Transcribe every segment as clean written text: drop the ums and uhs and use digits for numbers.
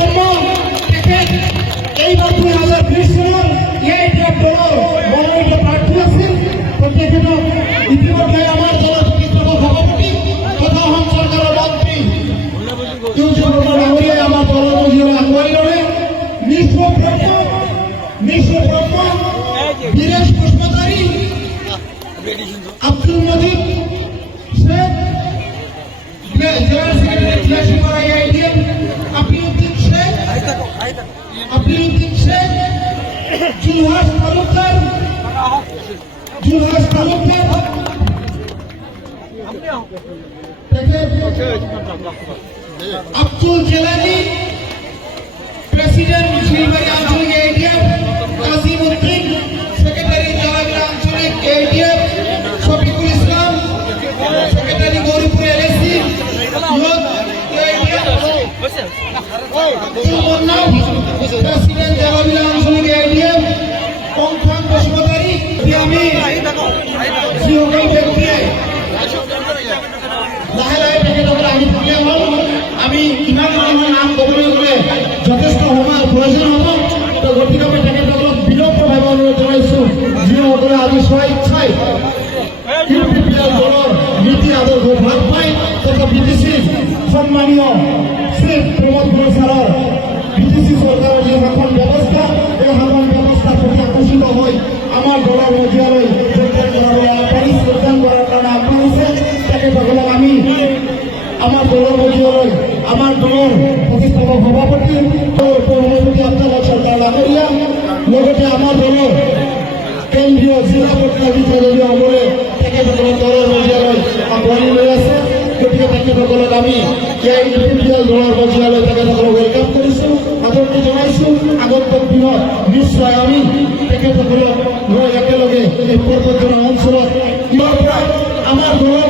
ব্রহ্ম এইবার 2020 সালের AITF দলের মনোনীত প্রার্থী আছেন। প্রত্যেকটা ইতিমধ্যে আমার দলের সভাপতি তথা অসম সরকারের মন্ত্রী ডাঙরিয়া আমার দলের মজিরা আগুৱাই ললে। Mishra Brahma Biresh Pushpadhari Abdul Majid Sheikh general secretary Jiyasipara AITF Apiuddin Sheikh Julhas Talukdar Abdul Jelani president Silbari আঞ্চলিক AITF কাসিম উদ্দিন সেক্রেটারি জালাবিরা আঞ্চলিক AITF Shafiqul Islam secretary Gauripur LSC president Jalabira আঞ্চলিক AITF কংখান বসুমতারি আমি আমি ইমান মানুহৰ নাম ক'বলৈ গ'লে যথেষ্ট সময় প্ৰয়োজন হ'ব। তো গতিকে আমি তেখেতসকলক বিনম্ৰভাৱে অনুৰোধ জনাইছোঁ যিসকলে আজি স্বইচ্ছাই UPPL দলৰ নীতি আদৰ্শ ভাল পায় তথা BTC সন্মানীয় শ্ৰী প্ৰমোদ বড়ো ছাৰৰ BTC চৰকাৰৰ যি শাসন ব্যৱস্থা এই শাসন ব্যৱস্থাৰ প্ৰতি আকৰ্ষিত হৈ আমাৰ দলৰ মজিয়ালৈ যোগদান কৰাৰ কাৰণে আগবাঢ়িছে। তেখেতসকলক আমি আমার দলের মজিয়ালৈ আমার দলের প্রতিষ্ঠাপক সভাপতি উপসভাপতি আব্দুল সরকার ডাঙরিয়া লগতে আমার দলের কেন্দ্রীয় জিলা পর্যায়ী সকলে তেখেতসকলক দলের মজিয়ালৈ আগবাঢ়ি লৈ আছে। গতিকে তেখেতসকলক আমি UPPL দলৰ মজিয়ালৈ তেখেতসকলক ৱেলকাম কৰিছোঁ, আদৰণি জনাইছোঁ। আগন্তুক দিনত নিশ্চয় আমি তেখেতসকলক লৈ একেলগে এই পৰ্বতজোৰা অঞ্চলত ইয়াৰ পৰা আমাৰ দলৰ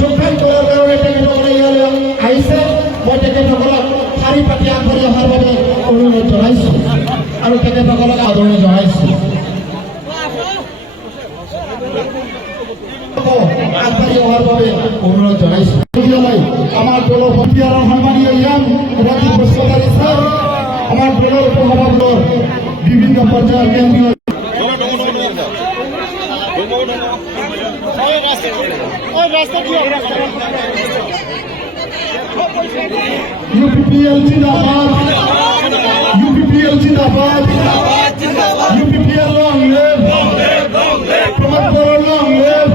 যোগদান কৰাৰ কাৰণে তেখেতসকলে ইয়ালৈ আহিছে। মই তেখেতসকলক শাৰী পাতি আগবাঢ়ি অহাৰ বাবে অনুৰোধ জনাইছোঁ আৰু তেখেতসকলক আদৰণি জনাইছোঁ। আগবাঢ়ি অহাৰ বাবে অনুৰোধ জনাইছোঁ। আমাৰ দলৰ পঞ্চায়তৰ সন্মানীয় ইয়াম ৰাজীৱ পুষ্পধাৰী ছাৰ, আমাৰ দলৰ উপসভাপতি বিভিন্ন পৰ্যায়ৰ কেন্দ্ৰীয় UPPL जिंदाबाद, UPPL जिंदाबाद, UPPL long live, प्रमोद बड़ो long live,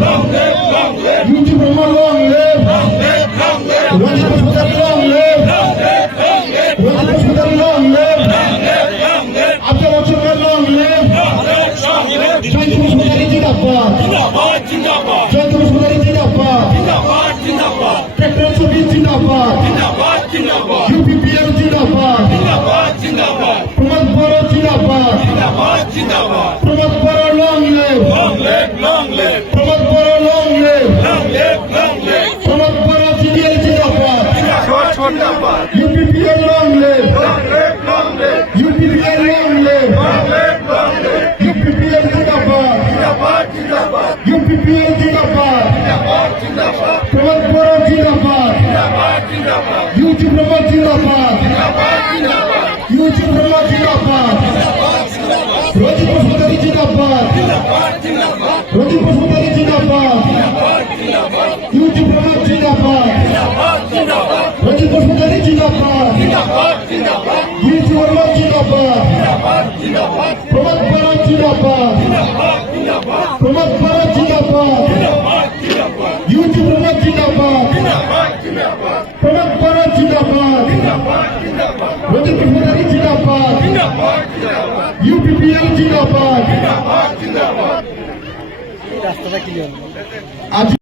UG ब्रह्म long live, राजीव पुष्पधारी long live, अब्दुल सरकार long live, जयंत पुष्पधारी जिंदाबाद, जयंत पुष्पधारी जिंदाबाद, कैप्टन सुबीर जिंदाबाद, UPPL जिंदाबाद, प्रमोद बड़ो जिंदाबाद, प्रमोद बड़ो long live, प्रमोद बड़ो long live, प्रमोद बड़ो UPPL जिंदाबाद, UPPL long live, UPPL long live, UPPL जिंदाबाद, UPPL जिंदाबाद, प्रमोद बड़ो जिंदाबाद, UG ब्रह्म जिंदाबाद, UG ब्रह्म जिंदाबाद, राजीव पुष्पधारी जिंदाबाद, राजीव पुष्पधारी जिंदाबाद, UG ब्रह्म जिंदाबाद, राजीव पुष्पधारी जिंदाबाद, UG ब्रह्म जिंदाबाद, प्रमोद बड़ो जिंदाबाद, प्रमोद बड़ो जिंदाबाद, UG ब्रह्म जिंदाबाद, प्रमोद बड़ो जिंदाबाद, राजीव पुष्पधारी जिंदाबाद, UPPL जिंदाबाद।